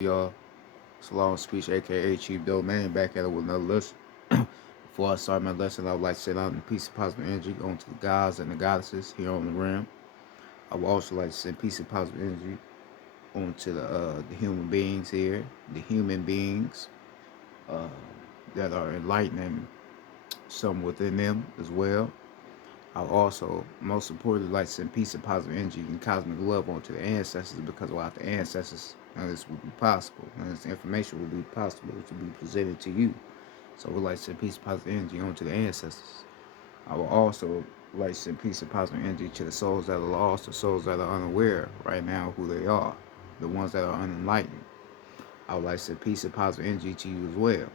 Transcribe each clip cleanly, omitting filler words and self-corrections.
Y'all, Salon Speech, aka Chief Domain, back at it with another lesson. Before I start my lesson, I would like to send out a peace and positive energy going to the gods and the goddesses here on the rim. I would also like to send peace and positive energy onto the human beings here, the human beings uh, that are enlightening some within them as well. I would also, most importantly, like to send peace and positive energy and cosmic love onto the ancestors because without the ancestors, none of this would be possible. None of this information would be possible to be presented to you. So we like to send peace and positive energy onto the ancestors. I will also like to send peace and positive energy to the souls that are lost, the souls that are unaware right now who they are, the ones that are unenlightened. I would like to send peace and positive energy to you as well.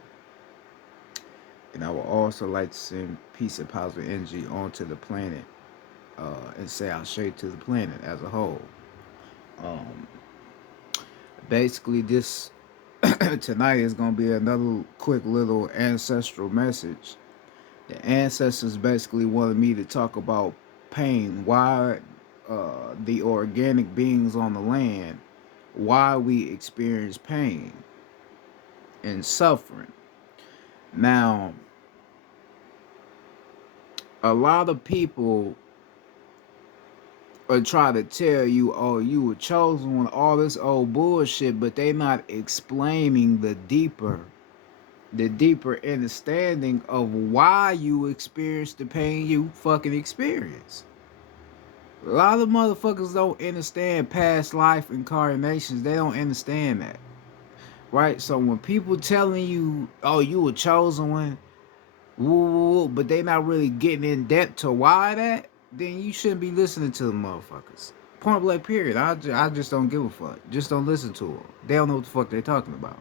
And I would also like to send peace and positive energy onto the planet and say I'll shade to the planet as a whole. Um, Basically, this tonight is gonna be another quick little ancestral message. The ancestors basically wanted me to talk about pain, why the organic beings on the land, why we experience pain and suffering. Now, a lot of people or try to tell you, oh, you were chosen with all this old bullshit, but they not explaining the deeper understanding of why you experience the pain you fucking experience. A lot of motherfuckers don't understand past life incarnations. They don't understand that. Right? So when people telling you, oh, you were chosen one, woo, woo, woo, but they not really getting in depth to why that, then you shouldn't be listening to the motherfuckers. Point blank period. I just don't give a fuck. Just don't listen to them. They don't know what the fuck they're talking about.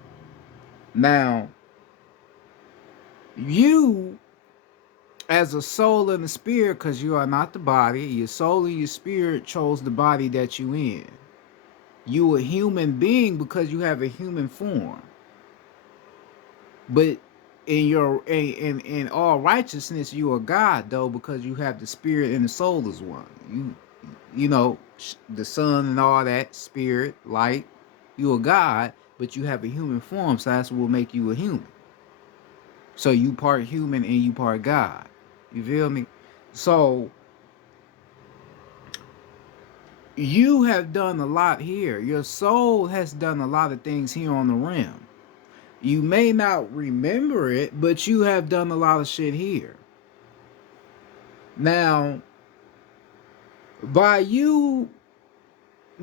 Now, you as a soul and a spirit, because you are not the body, your soul and your spirit chose the body that you in. You a human being because you have a human form. But in all righteousness, you are God though because you have the spirit and the soul as one. You know the sun and all that spirit light. You are God, but you have a human form, so that's what will make you a human. So you part human and you part God. You feel me? So you have done a lot here. Your soul has done a lot of things here on the rim. You may not remember it, but you have done a lot of shit here. Now, by you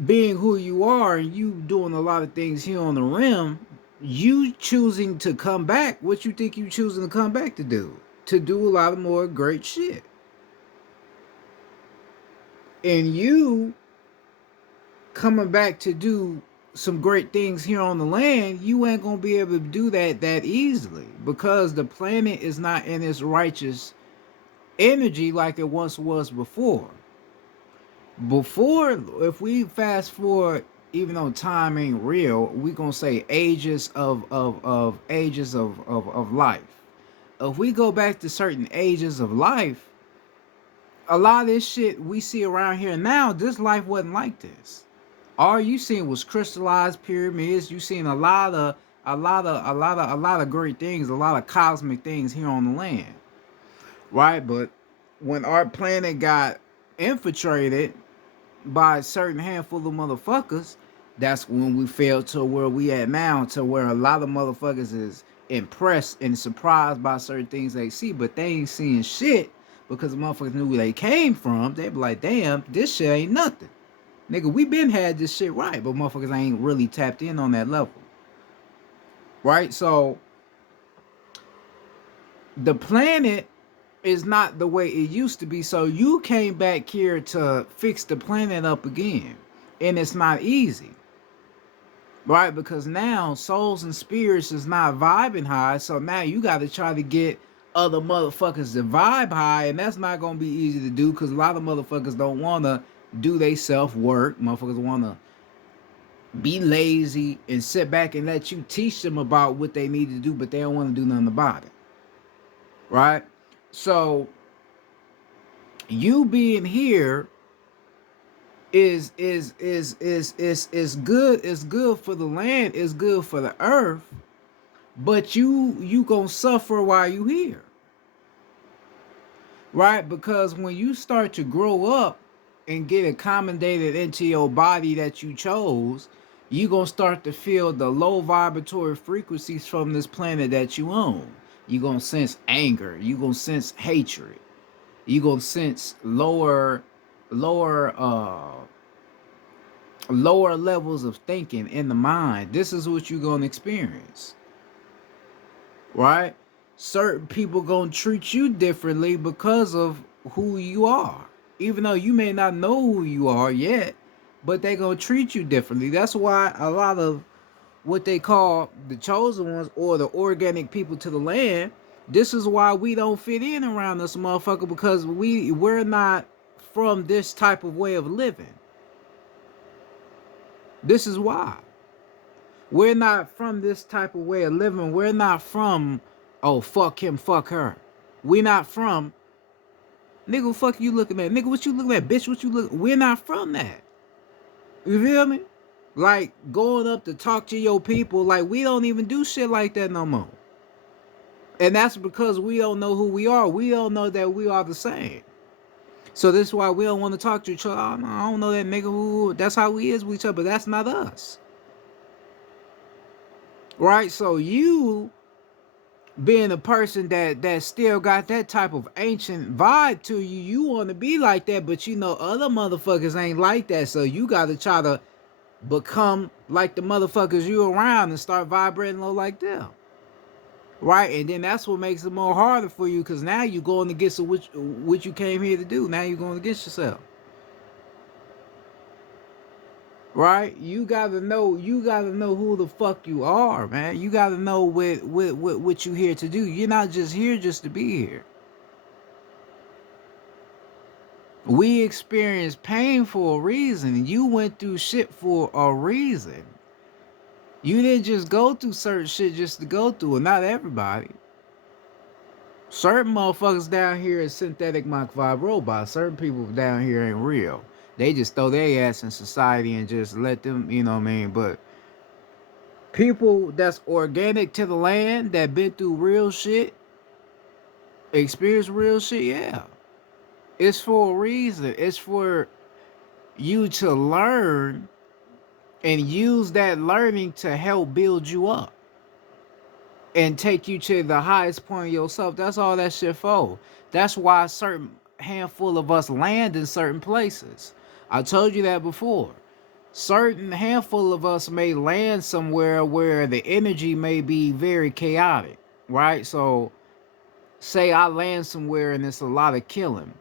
being who you are and you doing a lot of things here on the rim, you choosing to come back, what you think you choosing to come back to do? To do a lot of more great shit. And you coming back to do some great things here on the land, you ain't gonna be able to do that easily because the planet is not in its righteous energy like it once was before. Before, if we fast forward, even though time ain't real, we gonna say ages of ages of life. If we go back to certain ages of life, a lot of this shit we see around here now, this life wasn't like this. All you seen was crystallized pyramids. You seen a lot of great things, a lot of cosmic things here on the land, right? But when our planet got infiltrated by a certain handful of motherfuckers, that's when we fell to where we at now, to where a lot of motherfuckers is impressed and surprised by certain things they see, but they ain't seeing shit because the motherfuckers knew where they came from. They be like, damn, this shit ain't nothing. Nigga, we been had this shit right, but motherfuckers ain't really tapped in on that level. Right? So the planet is not the way it used to be. So you came back here to fix the planet up again. And it's not easy. Right? Because now souls and spirits is not vibing high. So now you got to try to get other motherfuckers to vibe high. And that's not going to be easy to do because a lot of motherfuckers don't want to do they self work. Motherfuckers want to be lazy and sit back and let you teach them about what they need to do, but they don't want to do nothing about it. Right? So you being here is good. It's good for the land. It's good for the earth. But you gonna suffer while you here, right? Because when you start to grow up and get accommodated into your body that you chose, you gonna start to feel the low vibratory frequencies from this planet that you own. You gonna sense anger. You gonna sense hatred. You gonna sense lower lower levels of thinking in the mind. This is what you're gonna experience, right? Certain people gonna treat you differently because of who you are, even though you may not know who you are yet, but they gonna treat you differently. That's why a lot of what they call the chosen ones or the organic people to the land, this is why we don't fit in around this motherfucker, because we're not from this type of way of living. This is why we're not from this type of way of living. We're not from, oh, fuck him, fuck her. We not from, nigga, fuck you looking at? Nigga, what you looking at? Bitch, what you look? We're not from that. You feel me? Like going up to talk to your people, like we don't even do shit like that no more. And that's because we don't know who we are. We don't know that we are the same. So this is why we don't want to talk to each other. Oh, no, I don't know that nigga who, that's how we is with each other, but that's not us. Right? So you being a person that still got that type of ancient vibe to you, you want to be like that, but you know other motherfuckers ain't like that, so you got to try to become like the motherfuckers you around and start vibrating low like them, right? And then that's what makes it more harder for you, because now you're going against what you came here to do. Now you're going against yourself, right? You gotta know who the fuck you are, man. You gotta know what you here to do. You're not just here just to be here. We experience pain for a reason. You went through shit for a reason. You didn't just go through certain shit just to go through it. Not everybody. Certain motherfuckers down here is synthetic Mach 5 robots. Certain people down here ain't real. They just throw their ass in society and just let them, you know what I mean? But people that's organic to the land, that been through real shit, experience real shit, yeah. It's for a reason. It's for you to learn and use that learning to help build you up and take you to the highest point of yourself. That's all that shit for. That's why a certain handful of us land in certain places. I told you that before. Certain handful of us may land somewhere where the energy may be very chaotic, right? So say I land somewhere and it's a lot of killing.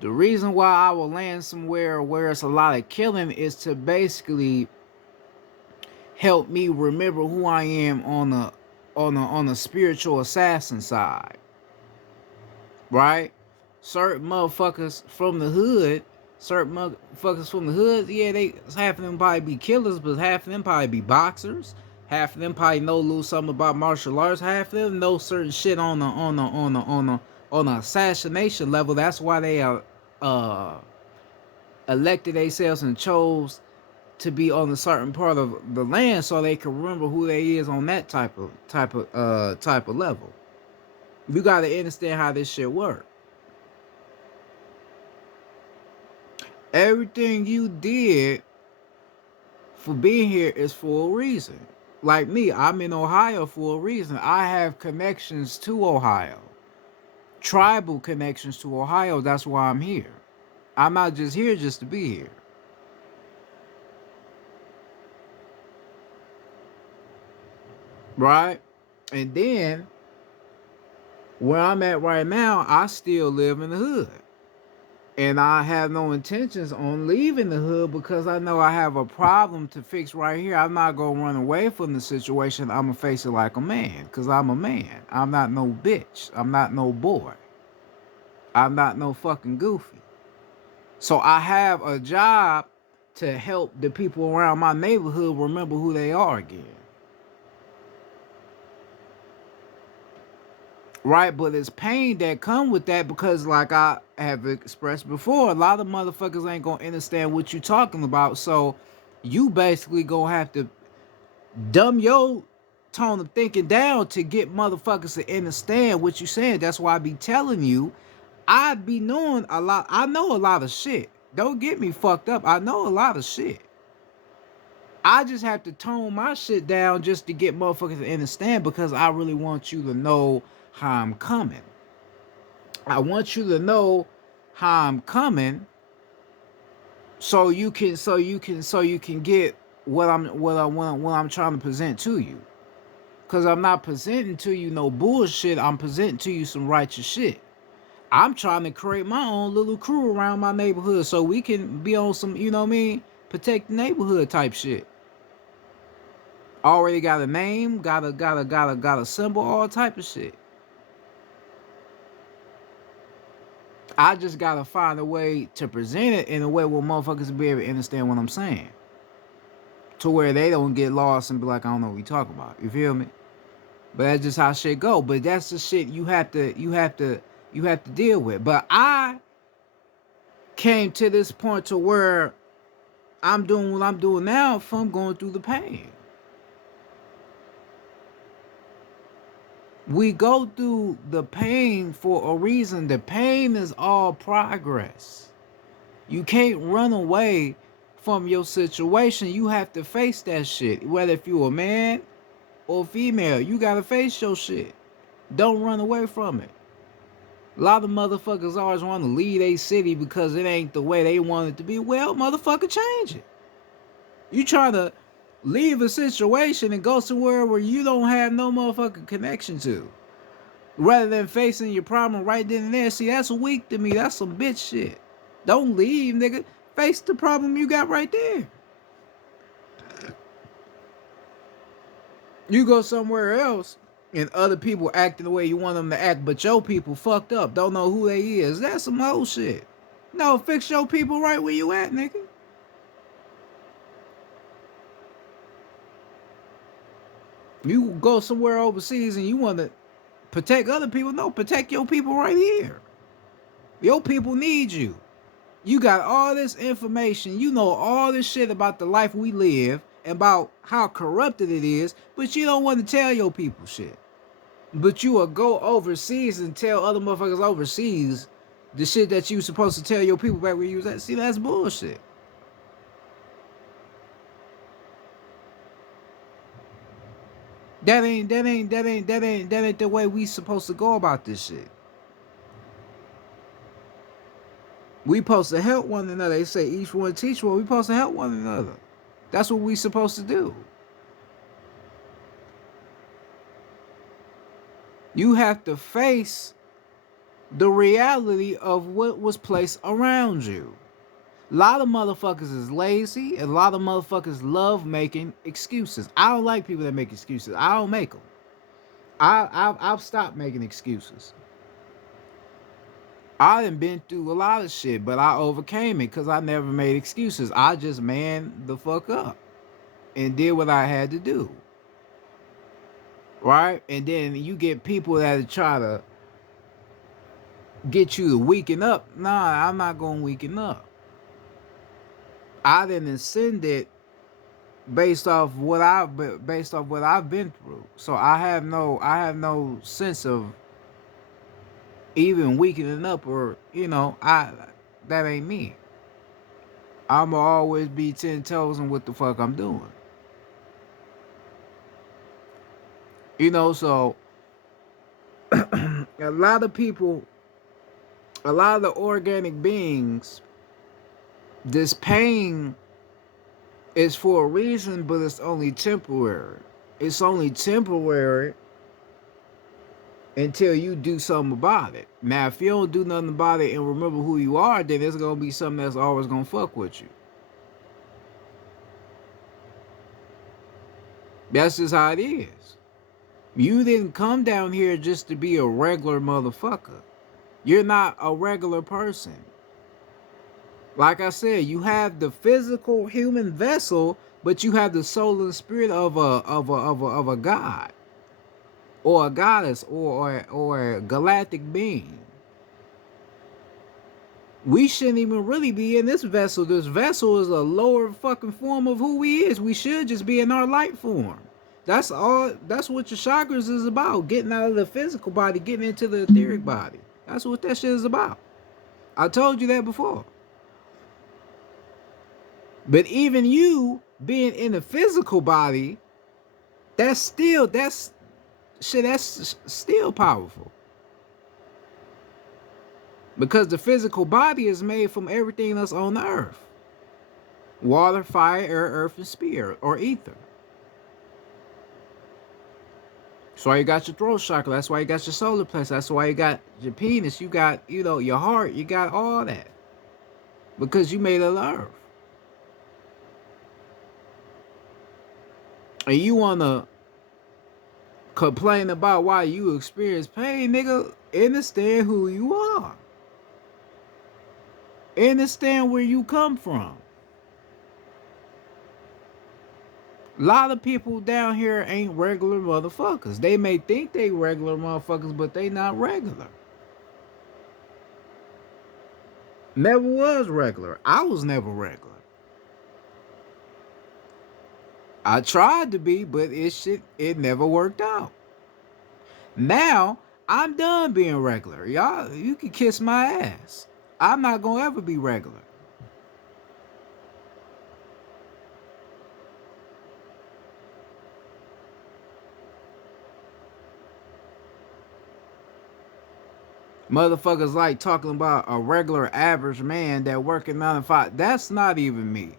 The reason why I will land somewhere where it's a lot of killing is to basically help me remember who I am on a spiritual assassin side, right? Certain motherfuckers from the hood, yeah, they half of them probably be killers, but half of them probably be boxers. Half of them probably know a little something about martial arts. Half of them know certain shit on a assassination level. That's why they are elected themselves and chose to be on a certain part of the land so they can remember who they is on that type of level. You gotta understand how this shit work. Everything you did for being here is for a reason. Like me, I'm in Ohio for a reason. I have connections to Ohio. Tribal connections to Ohio. That's why I'm here. I'm not just here just to be here. Right? And then where I'm at right now, I still live in the hood. And I have no intentions on leaving the hood because I know I have a problem to fix right here. I'm not going to run away from the situation. I'm going to face it like a man because I'm a man. I'm not no bitch. I'm not no boy. I'm not no fucking goofy. So I have a job to help the people around my neighborhood remember who they are again. right? But it's pain that come with that because, like I have expressed before, a lot of motherfuckers ain't gonna understand what you talking about. So you basically gonna have to dumb your tone of thinking down to get motherfuckers to understand what you saying. That's why I be telling you, I be knowing a lot. I know a lot of shit. Don't get me fucked up. I know a lot of shit. I just have to tone my shit down just to get motherfuckers to understand because I really want you to know how I'm coming. I want you to know how I'm coming so you can get what I'm trying to present to you. Cause I'm not presenting to you no bullshit. I'm presenting to you some righteous shit. I'm trying to create my own little crew around my neighborhood so we can be on some, you know what I mean, protect the neighborhood type shit. Already got a name, got a symbol, all type of shit. I just gotta find a way to present it in a way where motherfuckers be able to understand what I'm saying. To where they don't get lost and be like, I don't know what you talk about. You feel me? But that's just how shit go. But that's the shit you have to deal with. But I came to this point to where I'm doing what I'm doing now from going through the pain. We go through the pain for a reason. The pain is all progress. You can't run away from your situation. You have to face that shit. Whether if you're a man or female, you gotta face your shit. Don't run away from it. A lot of motherfuckers always want to leave a city because it ain't the way they want it to be. Well, motherfucker, change it. You trying to leave a situation and go somewhere where you don't have no motherfucking connection to. Rather than facing your problem right then and there. See, that's weak to me. That's some bitch shit. Don't leave, nigga. Face the problem you got right there. You go somewhere else and other people acting the way you want them to act, but your people fucked up, don't know who they is. That's some whole shit. No, fix your people right where you at, nigga. You go somewhere overseas and you want to protect other people. No, protect your people right here. Your people need you. You got all this information. You know all this shit about the life we live, about how corrupted it is, but you don't want to tell your people shit. But you will go overseas and tell other motherfuckers overseas the shit that you supposed to tell your people back where you was at. See, that's bullshit. That ain't the way we supposed to go about this shit. We supposed to help one another. They say each one teach one. We supposed to help one another. That's what we supposed to do. You have to face the reality of what was placed around you. A lot of motherfuckers is lazy, and a lot of motherfuckers love making excuses. I don't like people that make excuses. I don't make them. I've stopped making excuses. I done been through a lot of shit, but I overcame it because I never made excuses. I just manned the fuck up and did what I had to do. Right? And then you get people that try to get you to weaken up. Nah, I'm not gonna weaken up. I didn't ascend it based off what I've been through. So I have no sense of even weakening up, or that ain't me. I'ma always be 10 toes in what the fuck I'm doing. So a lot of people, a lot of the organic beings, this pain is for a reason, but it's only temporary. It's only temporary until you do something about it. Now, if you don't do nothing about it and remember who you are, then it's gonna be something that's always gonna fuck with you. That's just how it is. You didn't come down here just to be a regular motherfucker. You're not a regular person. Like I said, you have the physical human vessel, but you have the soul and spirit of a god. or a goddess or a galactic being. We shouldn't even really be in this vessel. This vessel is a lower fucking form of who we is. We should just be in our light form. That's all. That's what your chakras is about. Getting out of the physical body, getting into the etheric body. That's what that shit is about. I told you that before. But even you being in the physical body, that's shit. That's still powerful. Because the physical body is made from everything that's on the earth: water, fire, air, earth, and spirit, or ether. That's why you got your throat chakra. That's why you got your solar plexus. That's why you got your penis. You got, your heart. You got all that. Because you made of the earth. And you want to complain about why you experience pain, nigga. Understand who you are. Understand where you come from. A lot of people down here ain't regular motherfuckers. They may think they regular motherfuckers, but they not regular. Never was regular. I was never regular. I tried to be, but it never worked out. Now I'm done being regular. Y'all, you can kiss my ass. I'm not gonna ever be regular. Motherfuckers like talking about a regular average man that working 9 to 5. That's not even me.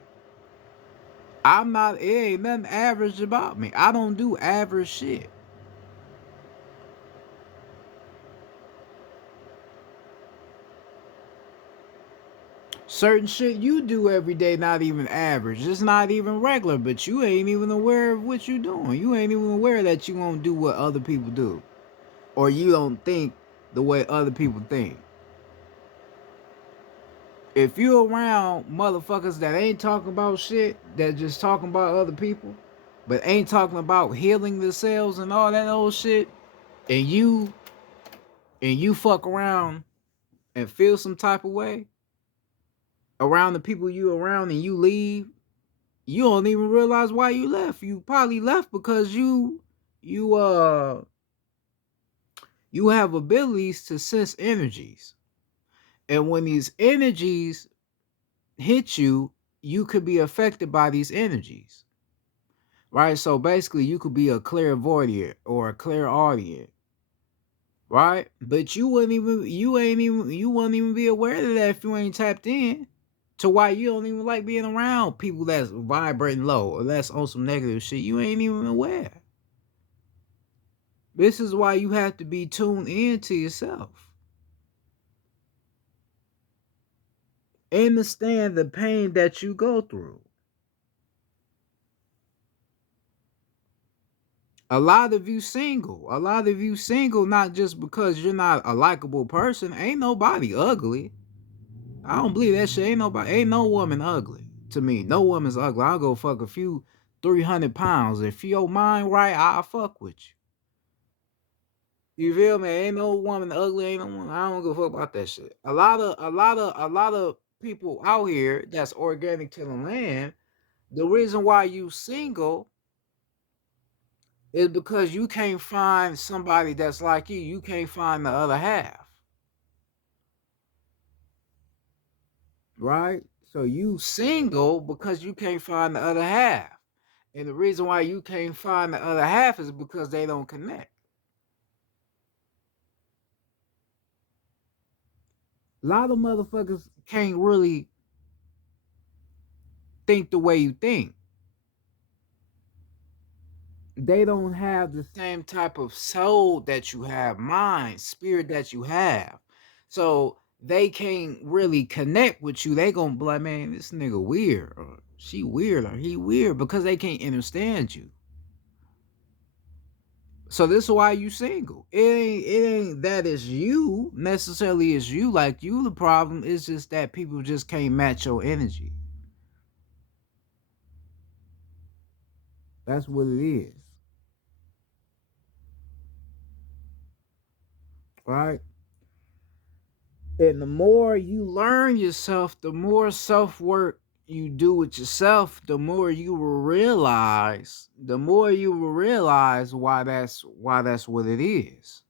I'm not. It ain't nothing average about me. I don't do average shit. Certain shit you do every day not even average. It's not even regular, but you ain't even aware of what you doing. You ain't even aware that you won't do what other people do, or you don't think the way other people think. If you around motherfuckers that ain't talking about shit, that just talking about other people, but ain't talking about healing themselves and all that old shit, and you fuck around and feel some type of way around the people you around and you leave, you don't even realize why you left. You probably left because you you have abilities to sense energies. And when these energies hit you, you could be affected by these energies. Right? So basically you could be a clairvoyant or a clairaudient, right? But you wouldn't even be aware of that if you ain't tapped in. To why you don't even like being around people that's vibrating low or that's on some negative shit. You ain't even aware. This is why you have to be tuned in to yourself. Understand the pain that you go through. A lot of you single. A lot of you single not just because you're not a likable person. Ain't nobody ugly. I don't believe that shit. Ain't no woman ugly to me. No woman's ugly. I'll go fuck a few 300 pounds. If your mind right, I'll fuck with you. You feel me? Ain't no woman ugly. Ain't no woman. I don't give a fuck about that shit. A lot of people out here that's organic to the land. The reason why you single is because you can't find somebody that's like you. You can't find the other half, right? So you single because you can't find the other half. And the reason why you can't find the other half is because they don't connect. A lot of motherfuckers can't really think the way you think. They don't have the same type of soul that you have, mind, spirit that you have. So they can't really connect with you. They gonna be like, man, this nigga weird, or she weird, or he weird, because they can't understand you. So this is why you single. It ain't that it's you necessarily. It's you, like you the problem. It's just that people just can't match your energy. That's what it is. right? And the more you learn yourself, the more self work you do with yourself, the more you will realize, why that's what it is.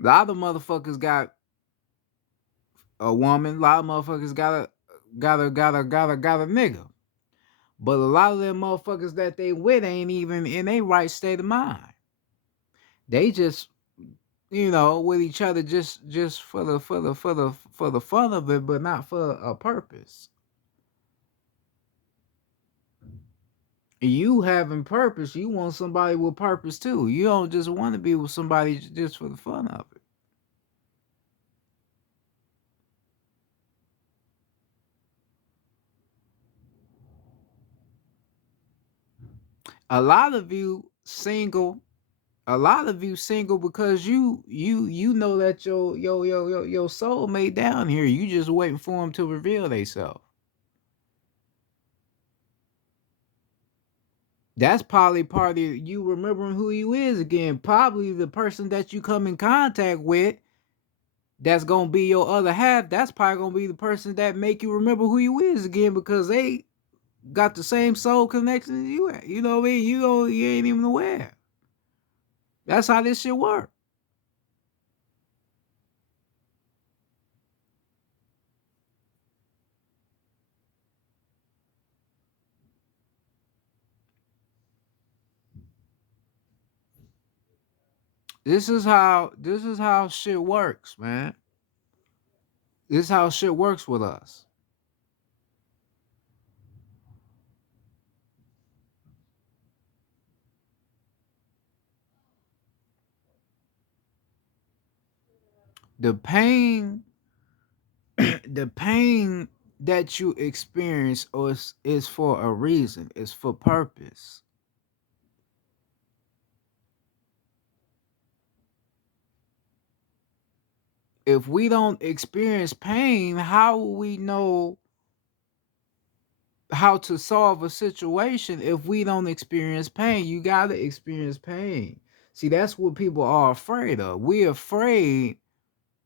A lot of motherfuckers got a woman, a lot of motherfuckers got a nigga. But a lot of them motherfuckers that they with ain't even in a right state of mind. They just, with each other just for the fun of it, but not for a purpose. You having purpose, you want somebody with purpose too. You don't just want to be with somebody just for the fun of it. A lot of you single, because you know that your soulmate down here. You just waiting for them to reveal themselves. That's probably part of you remembering who you is again. Probably the person that you come in contact with, that's gonna be your other half. That's probably gonna be the person that make you remember who you is again, because they got the same soul connection as you. You know what I mean? You ain't even aware. That's how this shit work. This is how shit works, man. This is how shit works with us. The pain, the pain that you experience is for a reason. It's for purpose. If we don't experience pain, how will we know how to solve a situation if we don't experience pain? You got to experience pain. See, that's what people are afraid of. We're afraid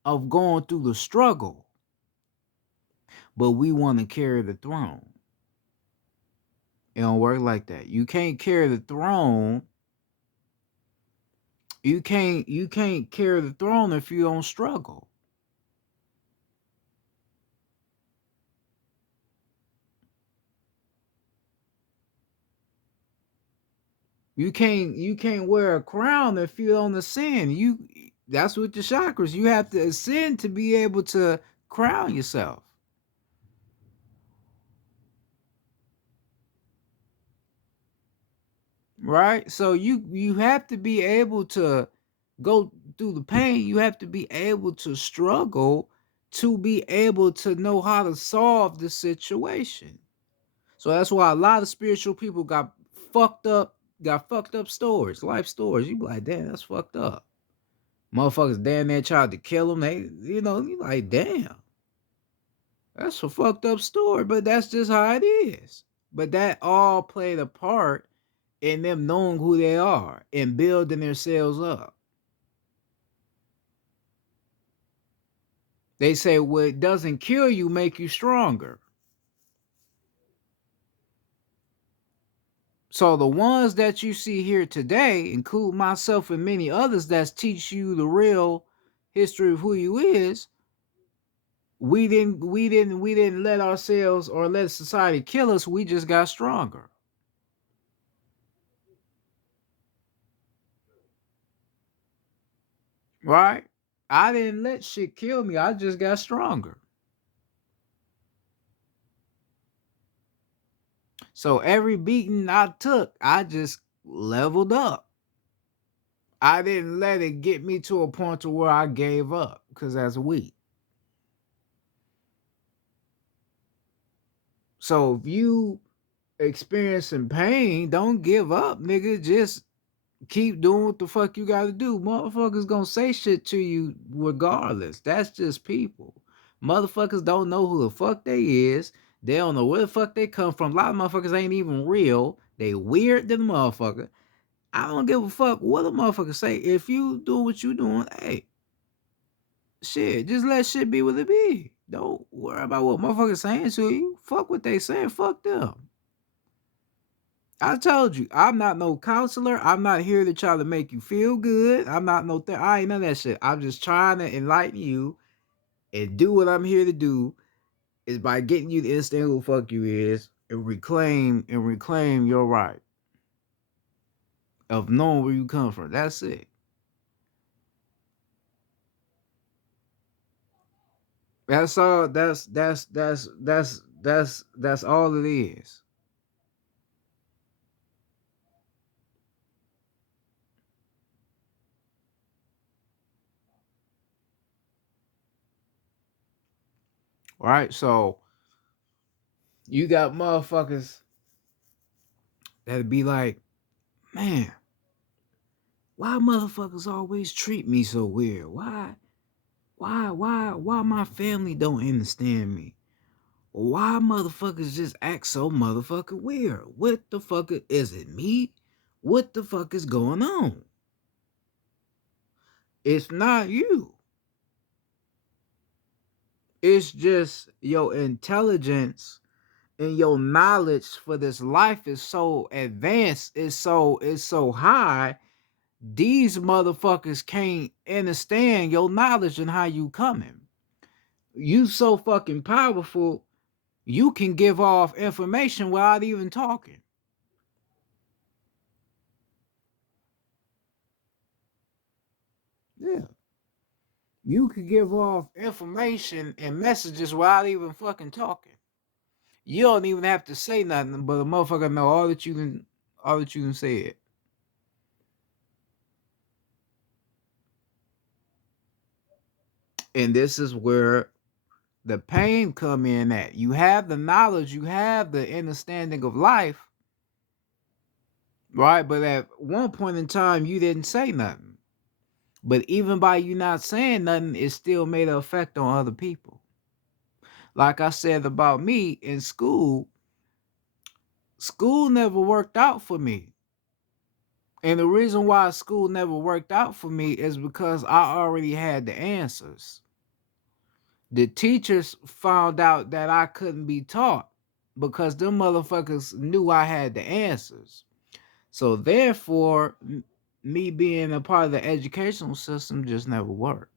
of going through the struggle, but we want to carry the throne. It don't work like that. You can't carry the throne. You can't carry the throne if you don't struggle. You can't wear a crown if you don't ascend. That's what the chakras. You have to ascend to be able to crown yourself. Right? So you have to be able to go through the pain. You have to be able to struggle to be able to know how to solve the situation. So that's why a lot of spiritual people got fucked up stories, life stories. You be like, damn, that's fucked up. Motherfuckers damn near tried to kill them. You like, damn, that's a fucked up story, but that's just how it is. But that all played a part in them knowing who they are and building themselves up. They say what doesn't kill you make you stronger. So the ones that you see here today, include myself and many others that teach you the real history of who you is, we didn't let ourselves or let society kill us. We just got stronger. Right? I didn't let shit kill me. I just got stronger. So every beating I took, I just leveled up. I didn't let it get me to a point to where I gave up, because that's weak. So if you experiencing pain, don't give up, nigga. Just keep doing what the fuck you gotta do. Motherfuckers gonna say shit to you regardless. That's just people. Motherfuckers don't know who the fuck they is. They don't know where the fuck they come from. A lot of motherfuckers ain't even real. They weird than the motherfucker. I don't give a fuck what a motherfucker say. If you do what you doing, hey, shit, just let shit be what it be. Don't worry about what motherfuckers saying to you. Fuck what they saying. Fuck them. I told you, I'm not no counselor. I'm not here to try to make you feel good. I'm not no I ain't none of that shit. I'm just trying to enlighten you and do what I'm here to do is by getting you to understand who the fuck you is and reclaim your right of knowing where you come from. That's it. That's all. That's all it is. Right? So you got motherfuckers that'd be like, man, why motherfuckers always treat me so weird? Why my family don't understand me? Why motherfuckers just act so motherfucking weird? What the fuck is it me? What the fuck is going on? It's not you. It's just your intelligence and your knowledge for this life is so advanced, it's so high. These motherfuckers can't understand your knowledge and how you coming. You so fucking powerful, you can give off information without even talking. Yeah. You could give off information and messages without even fucking talking. You don't even have to say nothing, but a motherfucker know all that you can say it. And this is where the pain come in at. You have the knowledge, you have the understanding of life, right? But at one point in time, you didn't say nothing. But even by you not saying nothing, it still made an effect on other people. Like I said about me in school, school never worked out for me. And the reason why school never worked out for me is because I already had the answers. The teachers found out that I couldn't be taught because them motherfuckers knew I had the answers. So therefore, me being a part of the educational system just never worked.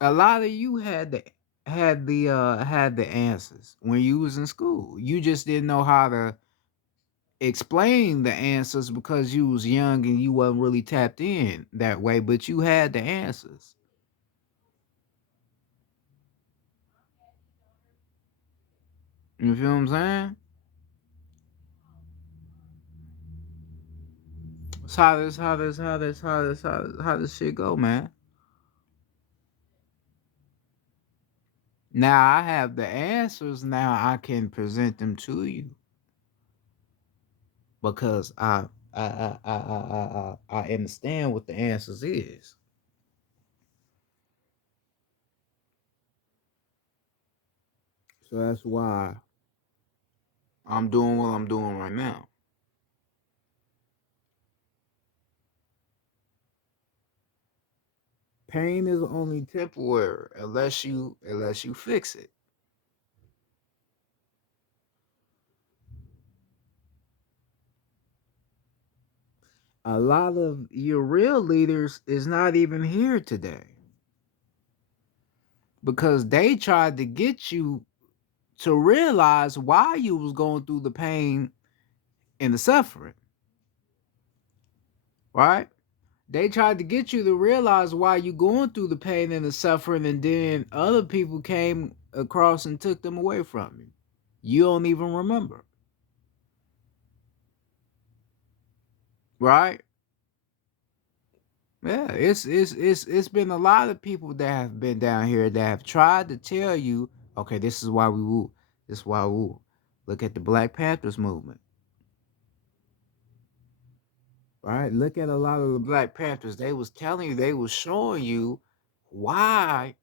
A lot of you had the answers when you was in school. You just didn't know how to explain the answers because you was young and you wasn't really tapped in that way, but you had the answers. You feel what I'm saying? It's how this shit go, man. Now I have the answers. Now I can present them to you because I understand what the answers is. So that's why I'm doing what I'm doing right now. Pain is only temporary unless you fix it. A lot of your real leaders is not even here today because they tried to get you to realize why you was going through the pain and the suffering, right? They tried to get you to realize why you going through the pain and the suffering, and then other people came across and took them away from you. You don't even remember, right? Yeah, it's been a lot of people that have been down here that have tried to tell you, okay, this is why we woo. This is why we woo. Look at the Black Panthers movement. Right? Look at a lot of the Black Panthers. They was telling you, they was showing you why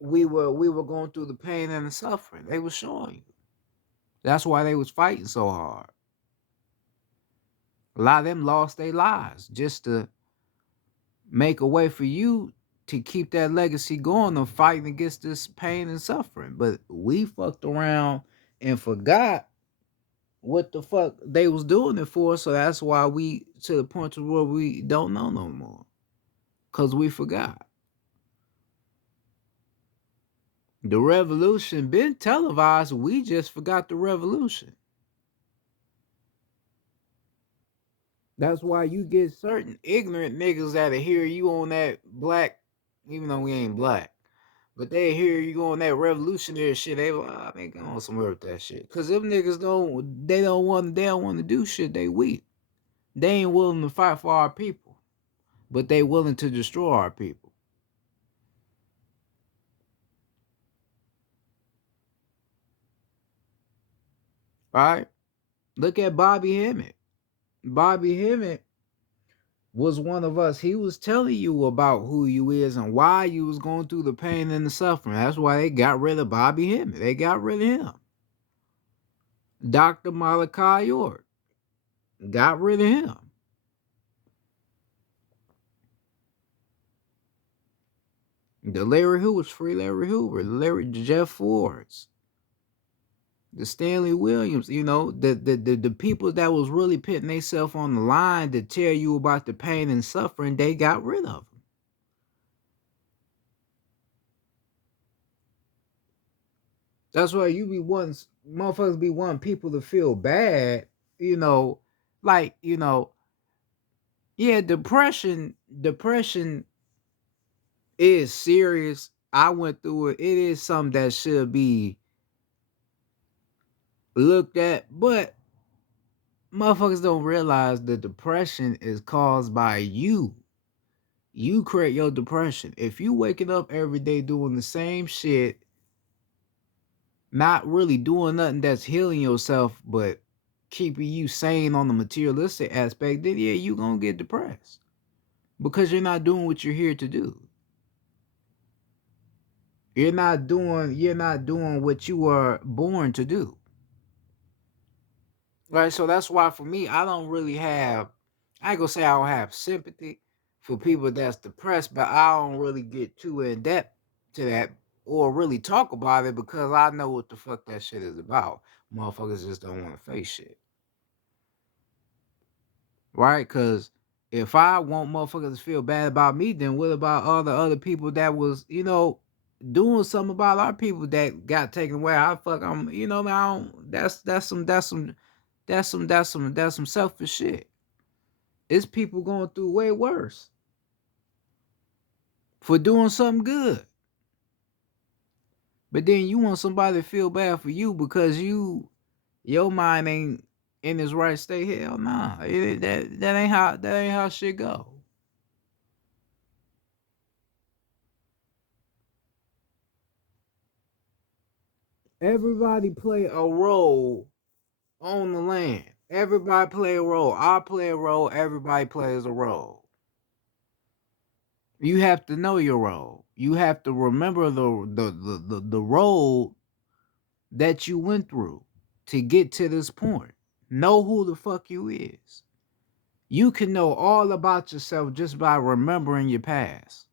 we were going through the pain and the suffering. They was showing you. That's why they was fighting so hard. A lot of them lost their lives just to make a way for you to keep that legacy going of fighting against this pain and suffering. But we fucked around and forgot what the fuck they was doing it for. So that's why we to the point to where we don't know no more. Cause we forgot. The revolution been televised. We just forgot the revolution. That's why you get certain ignorant niggas that'll hear you on that black, even though we ain't black. But they hear you on that revolutionary shit. They like, oh, they going somewhere with that shit. Cause them niggas they don't want to do shit. They weak. They ain't willing to fight for our people, but they willing to destroy our people. Right? Look at Bobby Hemmett. Bobby Hemmett was one of us. He was telling you about who you is and why you was going through the pain and the suffering. That's why they got rid of Bobby Hemmett. They got rid of him. Dr. Malachi York got rid of him. The Larry Hoover's free Larry Hoover, Jeff Fords, the Stanley Williams, the people that was really putting themselves on the line to tell you about the pain and suffering, they got rid of them. That's why you be wanting motherfuckers be wanting people to feel bad, you know, like, yeah, depression is serious. I went through it. It is something that should be looked at, but motherfuckers don't realize that depression is caused by you. You create your depression. If you waking up every day doing the same shit, not really doing nothing that's healing yourself, but keeping you sane on the materialistic aspect, then yeah, you gonna get depressed because you're not doing what you're here to do. You're not doing what you were born to do. Right? So that's why for me, I ain't gonna say I don't have sympathy for people that's depressed, but I don't really get too in depth to that or really talk about it because I know what the fuck that shit is about. Motherfuckers just don't want to face shit. Right? Because if I want motherfuckers to feel bad about me, then what about all the other people that was, doing something about our people that got taken away? I fuck, I'm, man, that's some selfish shit. It's people going through way worse for doing something good. But then you want somebody to feel bad for you because your mind ain't in its right state. Hell nah. That ain't how shit go. Everybody play a role on the land. Everybody play a role. I play a role. Everybody plays a role. You have to know your role. You have to remember the role that you went through to get to this point. Know who the fuck you is. You can know all about yourself just by remembering your past.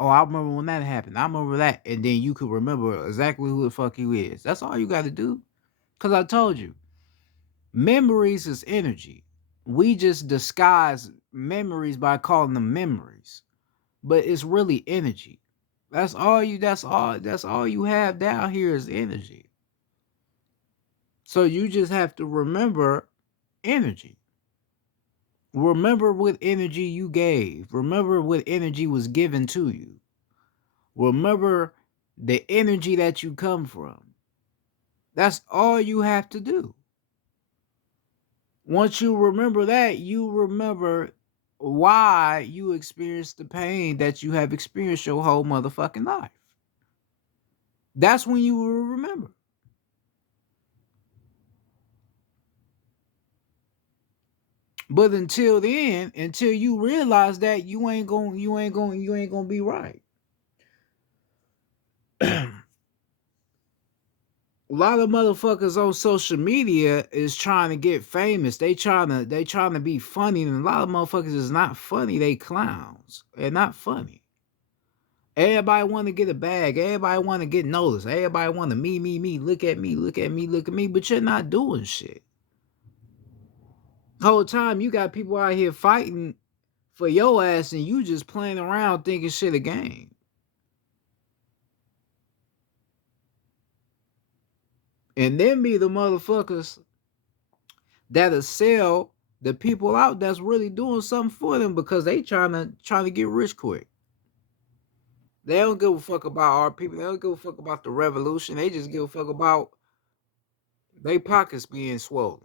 Oh, I remember when that happened. I remember that. And then you could remember exactly who the fuck you is. That's all you got to do. Because I told you, memories is energy. We just disguise memories by calling them memories. But it's really energy. That's all you have down here is energy. So you just have to remember energy. Remember what energy you gave. Remember what energy was given to you. Remember the energy that you come from. That's all you have to do. Once you remember that, you remember why you experienced the pain that you have experienced your whole motherfucking life. That's when you will remember. But until then, until you realize that you ain't gonna be right. A lot of motherfuckers on social media is trying to get famous. They trying to be funny, and a lot of motherfuckers is not funny. They clowns. They're not funny. Everybody want to get a bag. Everybody want to get noticed. Everybody want to me. Look at me. Look at me. Look at me. But you're not doing shit. Whole time you got people out here fighting for your ass, and you just playing around thinking shit a game. And then be the motherfuckers that'll sell the people out that's really doing something for them because they trying to get rich quick. They don't give a fuck about our people. They don't give a fuck about the revolution. They just give a fuck about their pockets being swollen.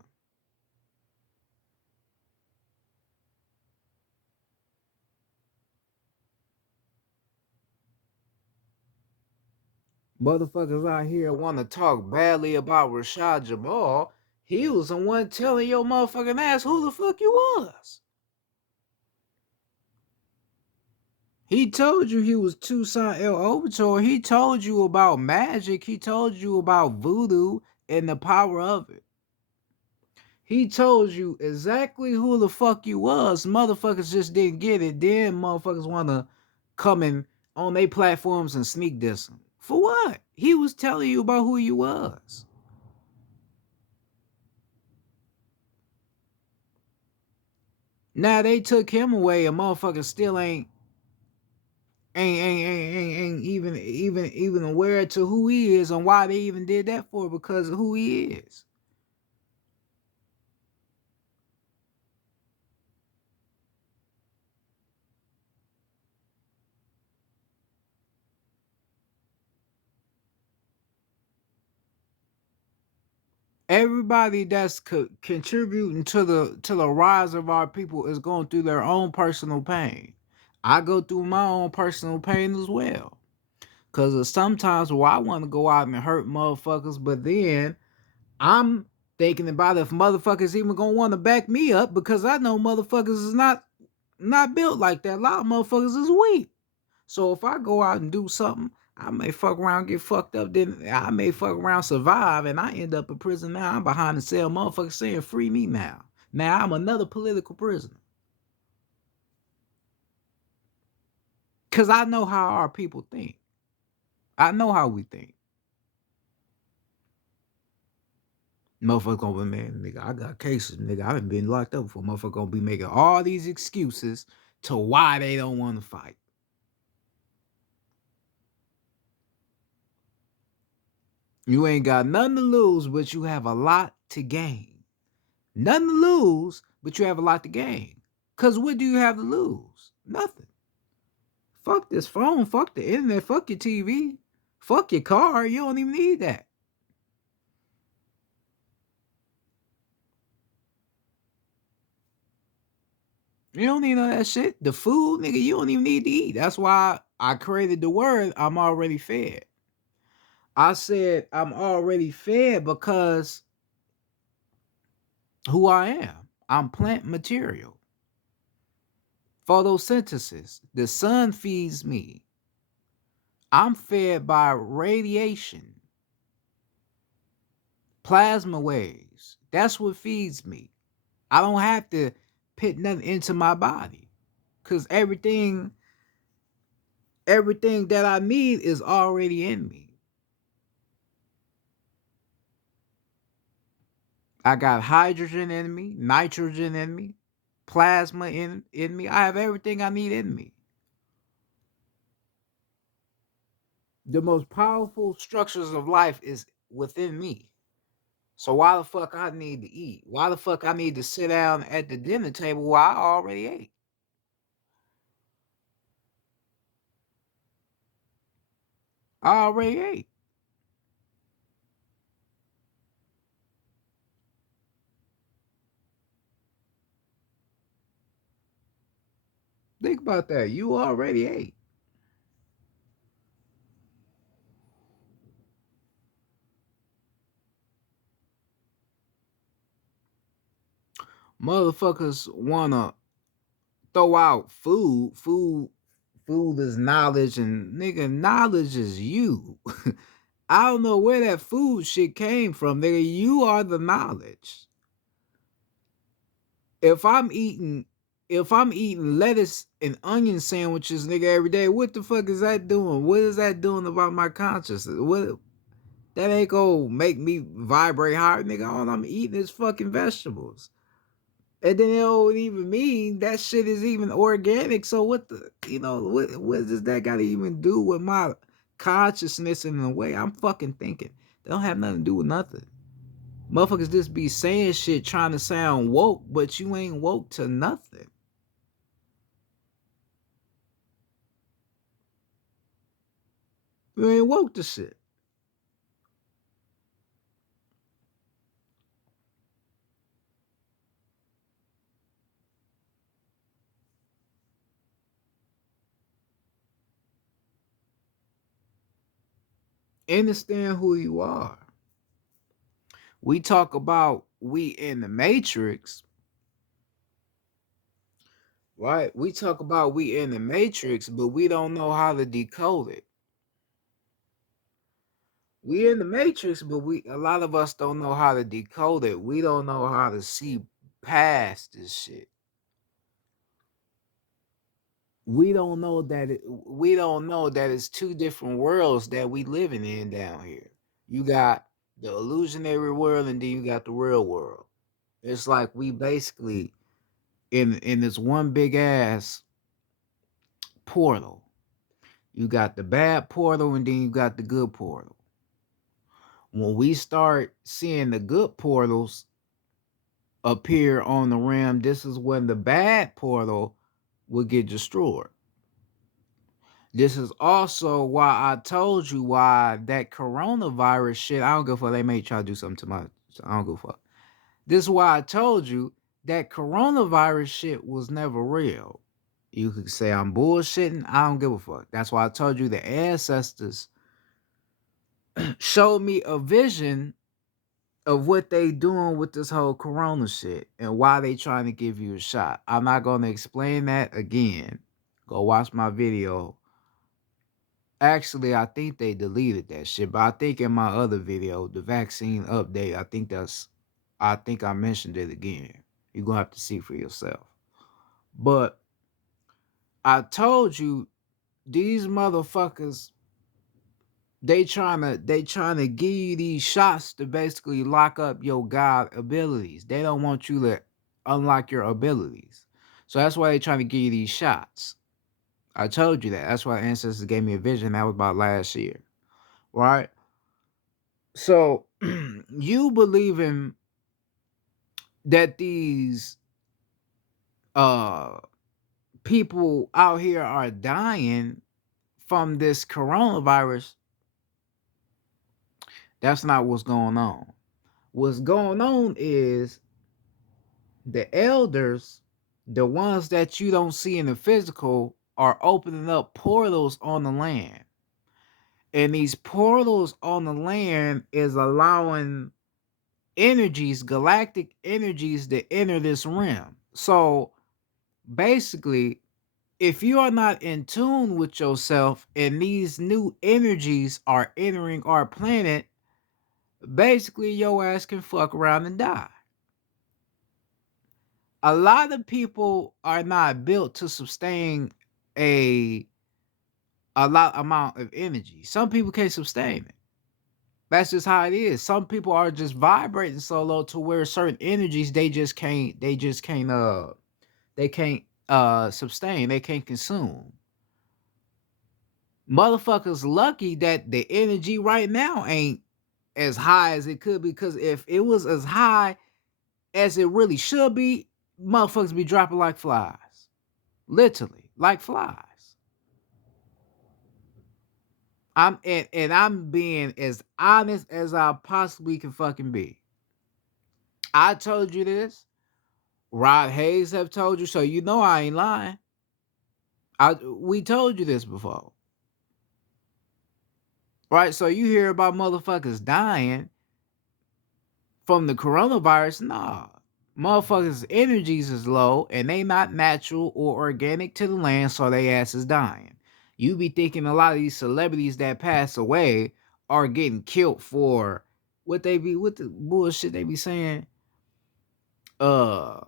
Motherfuckers out here want to talk badly about Rashad Jamal. He was the one telling your motherfucking ass who the fuck you was. He told you he was Toussaint El Overture. He told you about magic. He told you about voodoo and the power of it. He told you exactly who the fuck you was. Motherfuckers just didn't get it. Then motherfuckers want to come in on their platforms and sneak diss him. For what? He was telling you about who you was. Now they took him away and motherfuckers still ain't even aware to who he is and why they even did that for because of who he is. Everybody that's contributing to the rise of our people is going through their own personal pain. I go through my own personal pain as well. Cause sometimes where I want to go out and hurt motherfuckers, but then I'm thinking about if motherfuckers even gonna want to back me up because I know motherfuckers is not built like that. A lot of motherfuckers is weak. So if I go out and do something, I may fuck around, get fucked up, then I may fuck around, survive, and I end up in prison now. I'm behind the cell, motherfuckers saying free me now. Now I'm another political prisoner. Cause I know how our people think. I know how we think. Motherfucker gonna be, man, nigga, I got cases, nigga. I haven't been locked up before. Motherfucker gonna be making all these excuses to why they don't want to fight. You ain't got nothing to lose, but you have a lot to gain. Nothing to lose, but you have a lot to gain. Cause what do you have to lose? Nothing. Fuck this phone, fuck the internet, fuck your TV, fuck your car. You don't even need that. You don't need none of that shit. The food, nigga, you don't even need to eat. That's why I created the word I'm already fed. I said I'm already fed because who I am. I'm plant material. Photosynthesis. The sun feeds me. I'm fed by radiation, plasma waves. That's what feeds me. I don't have to put nothing into my body because everything that I need is already in me. I got hydrogen in me, nitrogen in me, plasma in me. I have everything I need in me. The most powerful structures of life is within me. So why the fuck I need to eat? Why the fuck I need to sit down at the dinner table where I already ate? I already ate. Think about that. You already ate. Motherfuckers wanna throw out food. Food is knowledge, and nigga, knowledge is you. I don't know where that food shit came from, nigga. You are the knowledge. If I'm eating if I'm eating lettuce and onion sandwiches, nigga, every day, what the fuck is that doing? What is that doing about my consciousness? What that ain't gonna make me vibrate higher, nigga. All I'm eating is fucking vegetables. And then it don't even mean that shit is even organic. So what the what does that gotta even do with my consciousness in the way I'm fucking thinking? They don't have nothing to do with nothing. Motherfuckers just be saying shit trying to sound woke, but you ain't woke to nothing. You ain't woke to shit. Understand who you are. We talk about we in the matrix, right? We talk about we in the matrix, but we don't know how to decode it. We in the matrix, but we a lot of us don't know how to decode it. We don't know how to see past this shit. We don't know that it's two different worlds that we living in down here. You got the illusionary world, and then you got the real world. It's like we basically in this one big ass portal. You got the bad portal, and then you got the good portal. When we start seeing the good portals appear on the rim, this is when the bad portal will get destroyed. This is also why I told you why that coronavirus shit. I don't give a fuck. They may try to do something to my. I don't give a fuck. This is why I told you that coronavirus shit was never real. You could say I'm bullshitting. I don't give a fuck. That's why I told you the ancestors showed me a vision of what they doing with this whole corona shit and why they trying to give you a shot. I'm not going to explain that again. Go watch my video. Actually, I think they deleted that shit, but I think in my other video, the vaccine update, I think I mentioned it again. You're going to have to see for yourself. But I told you these motherfuckers, they trying to give you these shots to basically lock up your God abilities. They don't want you to unlock your abilities. So that's why they trying to give you these shots. I told you that. That's why ancestors gave me a vision. That was about last year. Right? So you believe in that these uh people out here are dying from this coronavirus. That's not what's going on. What's going on is the elders, the ones that you don't see in the physical, are opening up portals on the land. And these portals on the land is allowing energies, galactic energies, to enter this realm. So basically, if you are not in tune with yourself and these new energies are entering our planet, basically your ass can fuck around and die. A lot of people are not built to sustain a a lot amount of energy. Some people can't sustain it. That's just how it is. Some people are just vibrating so low to where certain energies they can't sustain, they can't consume. Motherfuckers lucky that the energy right now ain't as high as it could be, because if it was as high as it really should be, motherfuckers be dropping like flies. Literally, like flies. I'm being as honest as I possibly can fucking be. I told you this. Rod Hayes have told you, so you know I ain't lying. We told you this before. Right? So you hear about motherfuckers dying from the coronavirus? Nah. Motherfuckers' energies is low and they not natural or organic to the land, so they ass is dying. You be thinking a lot of these celebrities that pass away are getting killed for what the bullshit they be saying? Uh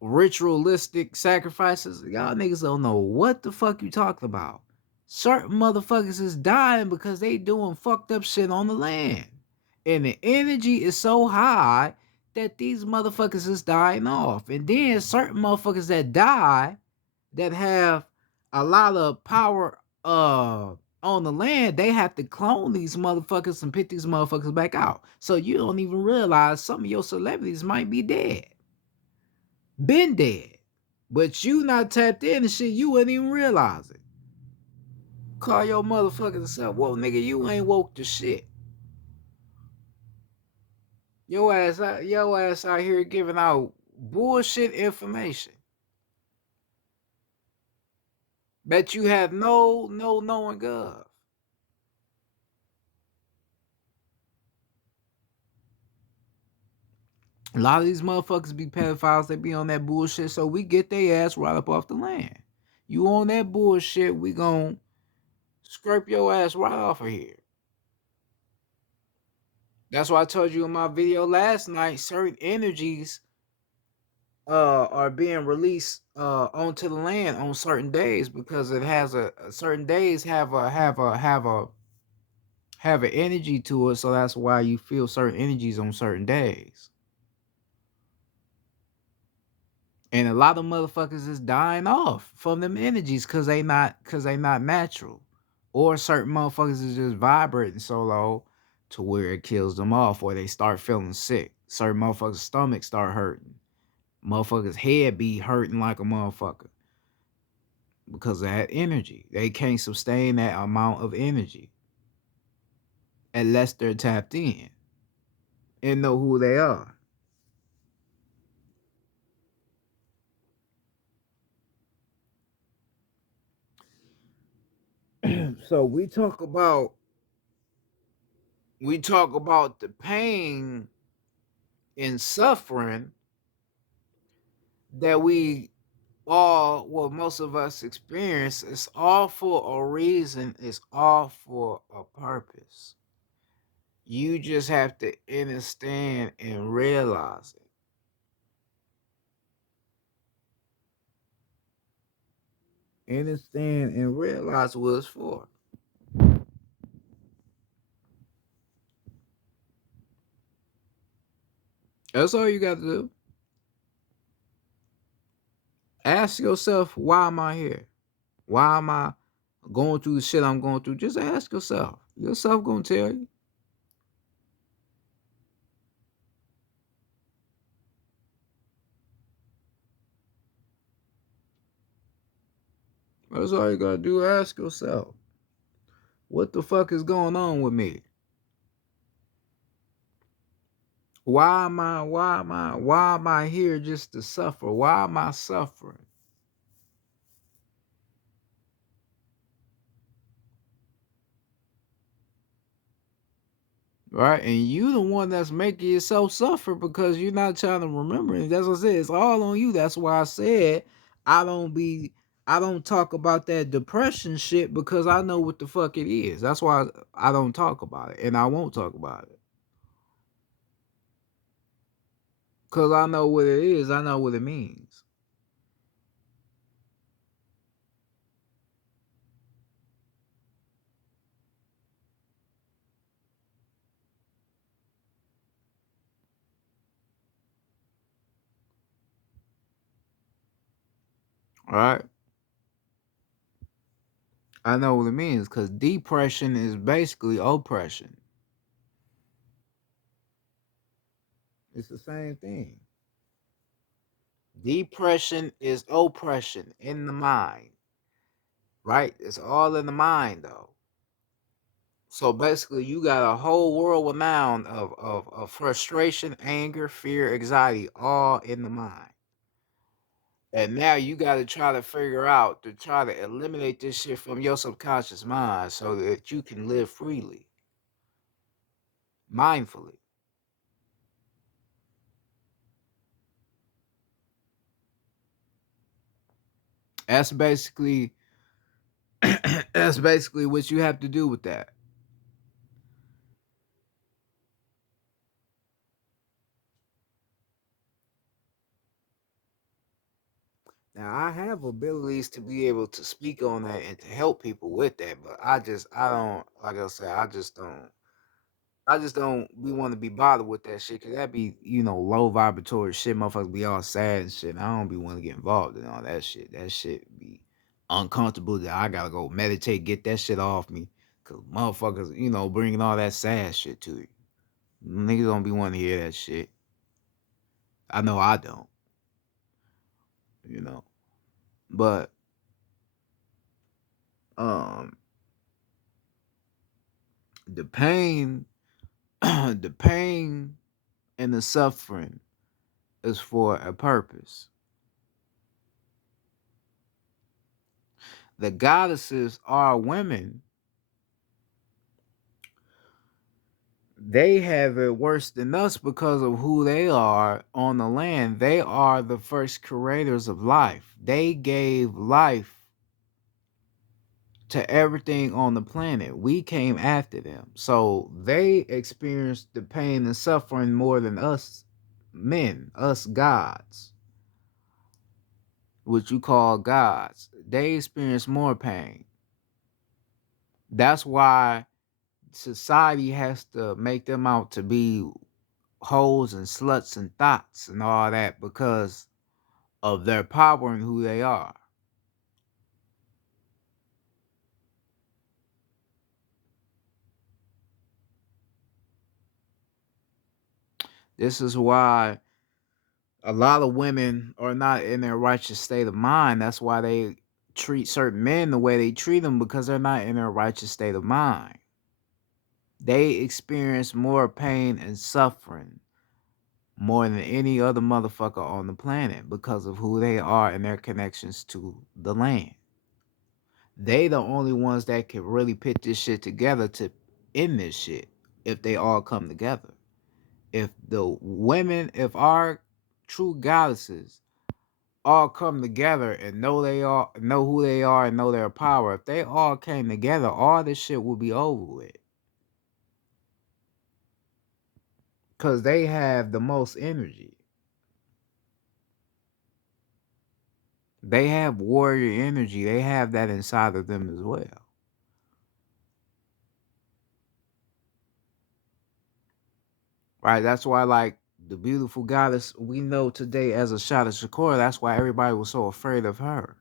Ritualistic sacrifices. Y'all niggas don't know what the fuck you talking about. Certain motherfuckers is dying because they doing fucked up shit on the land. And the energy is so high that these motherfuckers is dying off. And then certain motherfuckers that die that have a lot of power on the land, they have to clone these motherfuckers and put these motherfuckers back out. So you don't even realize some of your celebrities might be dead. Been dead. But you not tapped in and shit, you wouldn't even realize it. Call your motherfucking self. Whoa, nigga, you ain't woke to shit. Your ass out here giving out bullshit information. Bet you have no knowing gov. A lot of these motherfuckers be pedophiles, they be on that bullshit, so we get their ass right up off the land. You on that bullshit, we gon' scrape your ass right off of here. That's why I told you in my video last night, certain energies are being released onto the land on certain days because it has a certain days have an energy to it, so that's why you feel certain energies on certain days. And a lot of motherfuckers is dying off from them energies because they not natural. Or certain motherfuckers is just vibrating so low to where it kills them off or they start feeling sick. Certain motherfuckers' stomachs start hurting. Motherfuckers' head be hurting like a motherfucker because of that energy. They can't sustain that amount of energy unless they're tapped in and know who they are. So we talk about the pain and suffering that we all, well, most of us experience. It's all for a reason, it's all for a purpose. You just have to understand and realize it. Understand and realize what it's for. That's all you got to do. Ask yourself, why am I here? Why am I going through the shit I'm going through? Just ask yourself. Yourself gonna tell you. That's all you gotta do. Ask yourself, what the fuck is going on with me? Why am I here just to suffer? Why am I suffering? Right? And you the one that's making yourself suffer because you're not trying to remember it. That's what I said. It's all on you. That's why I said I don't be I don't talk about that depression shit because I know what the fuck it is. That's why I don't talk about it. And I won't talk about it. Cause I know what it is. I know what it means. All right. I know what it means because depression is basically oppression. It's the same thing. Depression is oppression in the mind, right? It's all in the mind, though. So basically, you got a whole world renowned of frustration, anger, fear, anxiety, all in the mind. And now you got to try to figure out to try to eliminate this shit from your subconscious mind so that you can live freely, mindfully. That's basically that's basically what you have to do with that. Now I have abilities to be able to speak on that and to help people with that, but I don't like I said I just don't be want to be bothered with that shit because that be low vibratory shit. Motherfuckers be all sad and shit. I don't be want to get involved in all that shit. That shit be uncomfortable. That I gotta go meditate, get that shit off me, cause motherfuckers bringing all that sad shit to you. Niggas don't be wanting to hear that shit. I know I don't. You know, but um, the pain, the pain and the suffering is for a purpose. The goddesses are women. They have it worse than us because of who they are on the land. They are the first creators of life. They gave life to everything on the planet. We came after them. So they experienced the pain and suffering more than us men, us gods, which you call gods. They experience more pain. That's why society has to make them out to be hoes and sluts and thoughts and all that because of their power and who they are. This is why a lot of women are not in their righteous state of mind. That's why they treat certain men the way they treat them because they're not in their righteous state of mind. They experience more pain and suffering more than any other motherfucker on the planet because of who they are and their connections to the land. They the only ones that can really put this shit together to end this shit if they all come together. If the women, if our true goddesses all come together and know who they are and know their power, if they all came together, all this shit will be over with. Cause they have the most energy. They have warrior energy. They have that inside of them as well. Right? That's why like the beautiful goddess we know today as a Shada Shakora, that's why everybody was so afraid of her.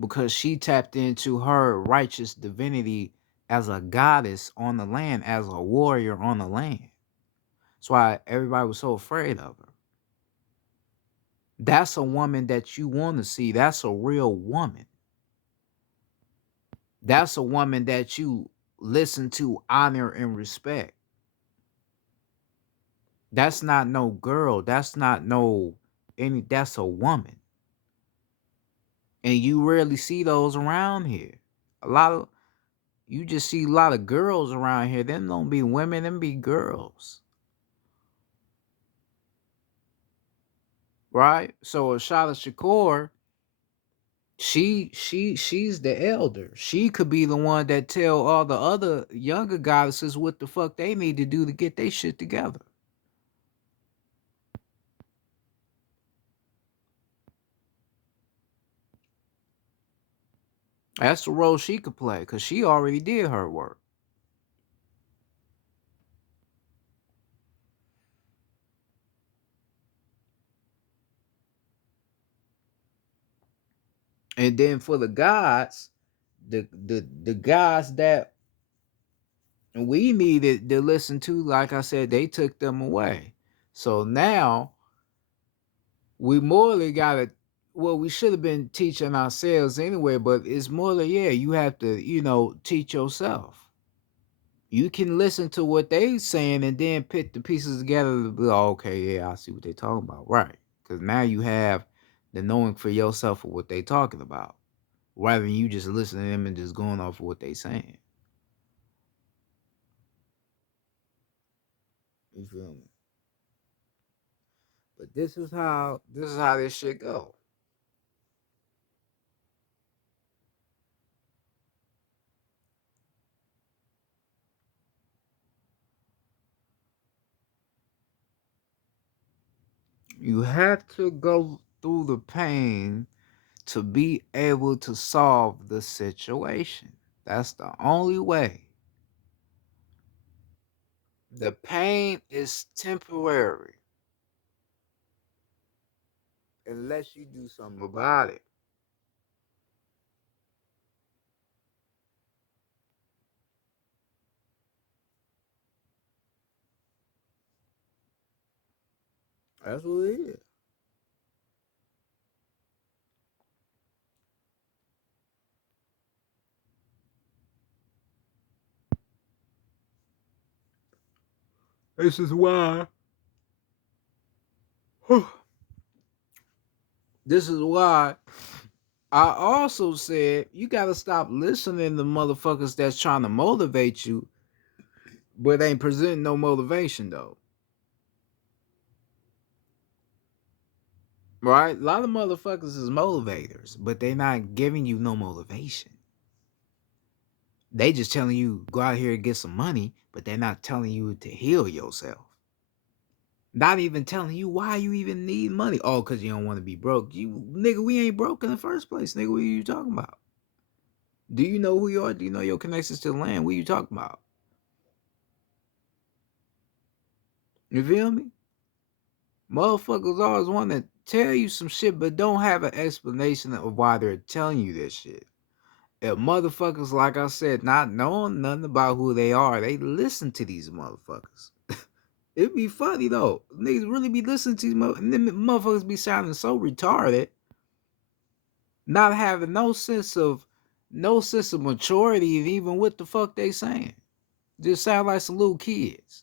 Because she tapped into her righteous divinity as a goddess on the land, as a warrior on the land. That's why everybody was so afraid of her. That's a woman that you want to see. That's a real woman. That's a woman that you listen to, honor, and respect. That's not no girl. That's not no any. That's a woman, and you rarely see those around here. A lot of you just see a lot of girls around here. Them don't be women. Them be girls, right? So Ashada Shakur, she's the elder. She could be the one that tell all the other younger goddesses what the fuck they need to do to get their shit together. That's the role she could play because she already did her work. And then for the gods, the gods that we needed to listen to, like I said, they took them away. So now we morally gotta well, we should have been teaching ourselves anyway, but it's more like, yeah, you have to, teach yourself. You can listen to what they saying and then put the pieces together to be like, okay, yeah, I see what they talking about. Right. Because now you have the knowing for yourself of what they talking about. Rather than you just listening to them and just going off of what they saying. You feel me? But this is how this shit go. You have to go through the pain to be able to solve the situation. That's the only way. The pain is temporary unless you do something about it. That's what it is. This is why. This is why I also said you gotta stop listening to motherfuckers that's trying to motivate you, but ain't presenting no motivation though. Right? A lot of motherfuckers is motivators, but they not giving you no motivation. They just telling you go out here and get some money, but they're not telling you to heal yourself. Not even telling you why you even need money. Oh, because you don't want to be broke. You nigga, we ain't broke in the first place. Nigga, what are you talking about? Do you know who you are? Do you know your connections to the land? What are you talking about? You feel me? Motherfuckers always want to tell you some shit, but don't have an explanation of why they're telling you this shit. If motherfuckers, like I said, not knowing nothing about who they are, they listen to these motherfuckers. It'd be funny though. Niggas really be listening to these motherfuckers be sounding so retarded, not having no sense of maturity and even what the fuck they saying. Just sound like some little kids.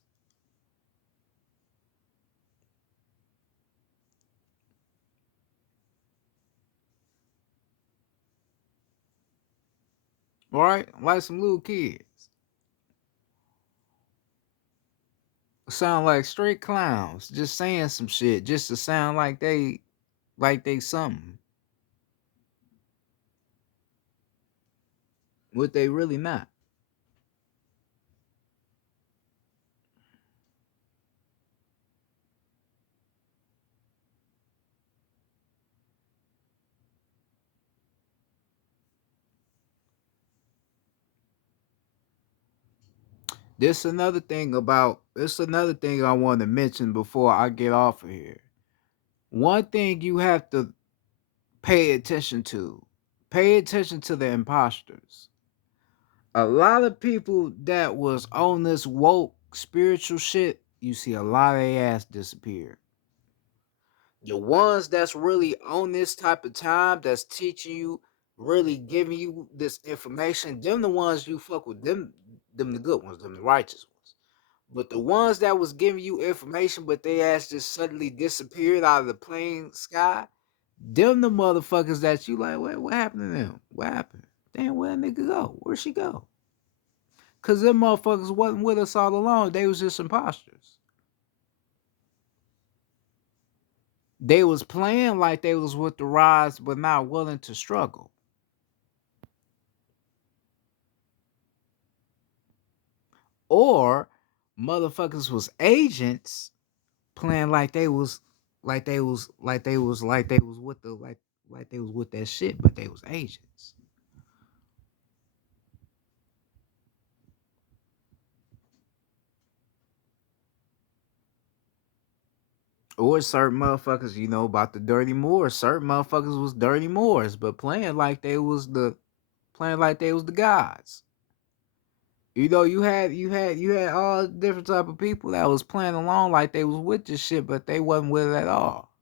Right? Like some little kids. Sound like straight clowns, just saying some shit just to sound like they something. What they really not. This another thing I want to mention before I get off of here. One thing you have to pay attention to. Pay attention to the imposters. A lot of people that was on this woke spiritual shit, you see a lot of their ass disappear. The ones that's really on this type of time, that's teaching you, really giving you this information, them the ones you fuck with, them the good ones, them the righteous ones. But the ones that was giving you information, but they ass just suddenly disappeared out of the plain sky, them the motherfuckers that you like, wait, what happened to them? What happened? Damn, where that nigga go? Where'd she go? Cause them motherfuckers wasn't with us all along. They was just imposters. They was playing like they was with the rise, but not willing to struggle. Or motherfuckers was agents playing like they was with the like they was with that shit, but they was agents. Or certain motherfuckers, about the dirty Moors. Certain motherfuckers was dirty Moors, but playing like they was the gods. You had all different type of people that was playing along like they was with this shit, but they wasn't with it at all.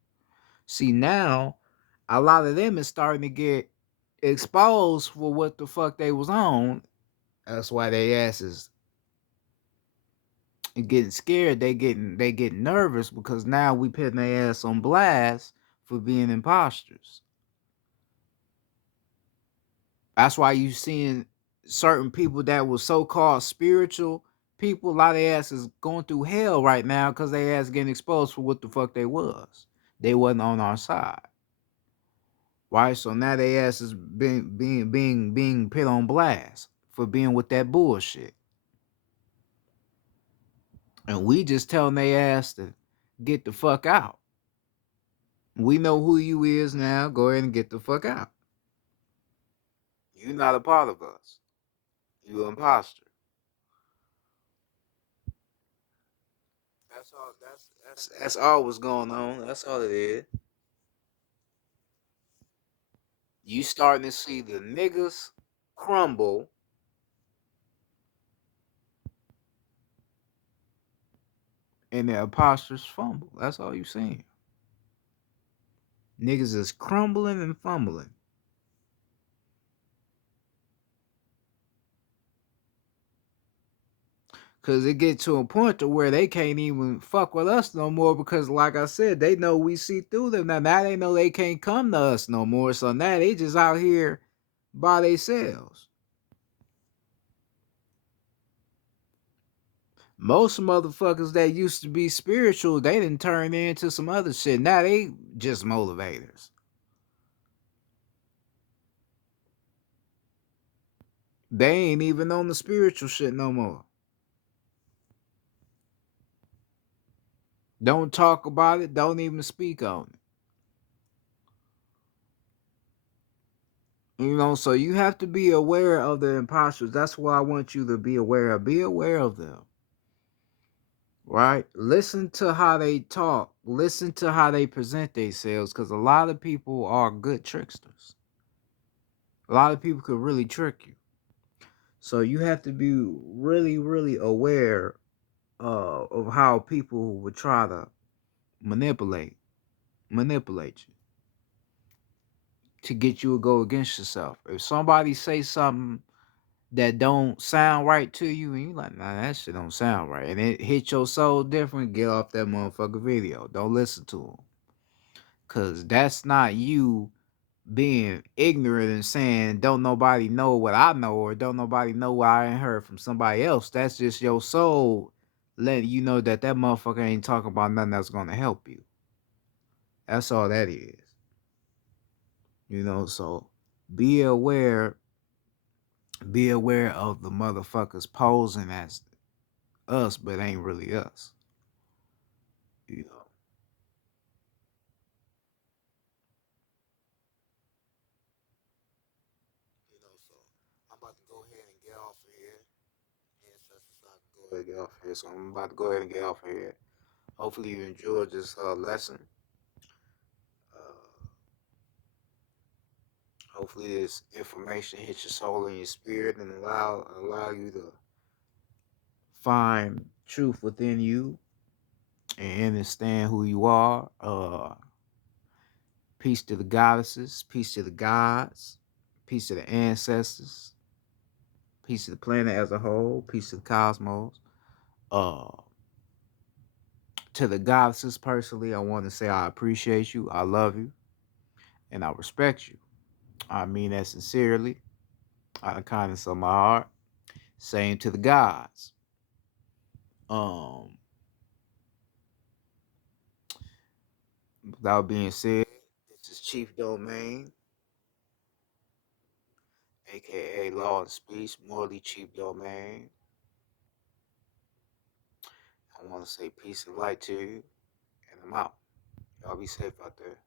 See now, a lot of them is starting to get exposed for what the fuck they was on. That's why they asses getting scared. They getting nervous because now we putting their ass on blast for being imposters. That's why you seeing certain people that was so called spiritual people, a lot of their ass is going through hell right now because they ass getting exposed for what the fuck they was. They wasn't on our side. Right? So now they ass is being put on blast for being with that bullshit. And we just telling they ass to get the fuck out. We know who you is now. Go ahead and get the fuck out. You not a part of us. You an imposter. That's all. That's all what's going on. That's all it is. You starting to see the niggas crumble and the imposters fumble. That's all you seeing. Niggas is crumbling and fumbling. Cause it get to a point to where they can't even fuck with us no more because like I said, they know we see through them. Now they know they can't come to us no more. So now they just out here by themselves. Most motherfuckers that used to be spiritual, they didn't turn into some other shit. Now they just motivators. They ain't even on the spiritual shit no more. Don't talk about it. Don't even speak on it. You know, so you have to be aware of the imposters. That's why I want you to be aware of. Be aware of them. Right? Listen to how they talk. Listen to how they present themselves. Because a lot of people are good tricksters. A lot of people could really trick you. So you have to be really, really aware of how people would try to manipulate you to get you to go against yourself. If somebody say something that don't sound right to you, and you like, nah, that shit don't sound right, and it hit your soul different, get off that motherfucker video. Don't listen to them, cause that's not you being ignorant and saying don't nobody know what I know or don't nobody know what I ain't heard from somebody else. That's just your soul letting you know that that motherfucker ain't talking about nothing that's gonna help you. That's all that is. You know, so be aware, be aware of the motherfuckers posing as us, but ain't really us. You know. You know, so I'm about to go ahead and get off of here. Ancestors, I can go ahead and get off here. So I'm about to go ahead and get off of here. Hopefully you enjoyed this lesson. Uh, Hopefully this information hits your soul and your spirit and allow you to find truth within you and understand who you are. Peace to the goddesses, peace to the gods, peace to the ancestors, peace to the planet as a whole, peace to the cosmos. Uh, to the goddesses personally, I want to say I appreciate you, I love you, and I respect you. I mean that sincerely, out of kindness of my heart. Same to the gods. Um, without being said, this is Chief Domain, aka Law and Speech, Morley Chief Domain. I want to say peace and light to you, and I'm out. Y'all be safe out there.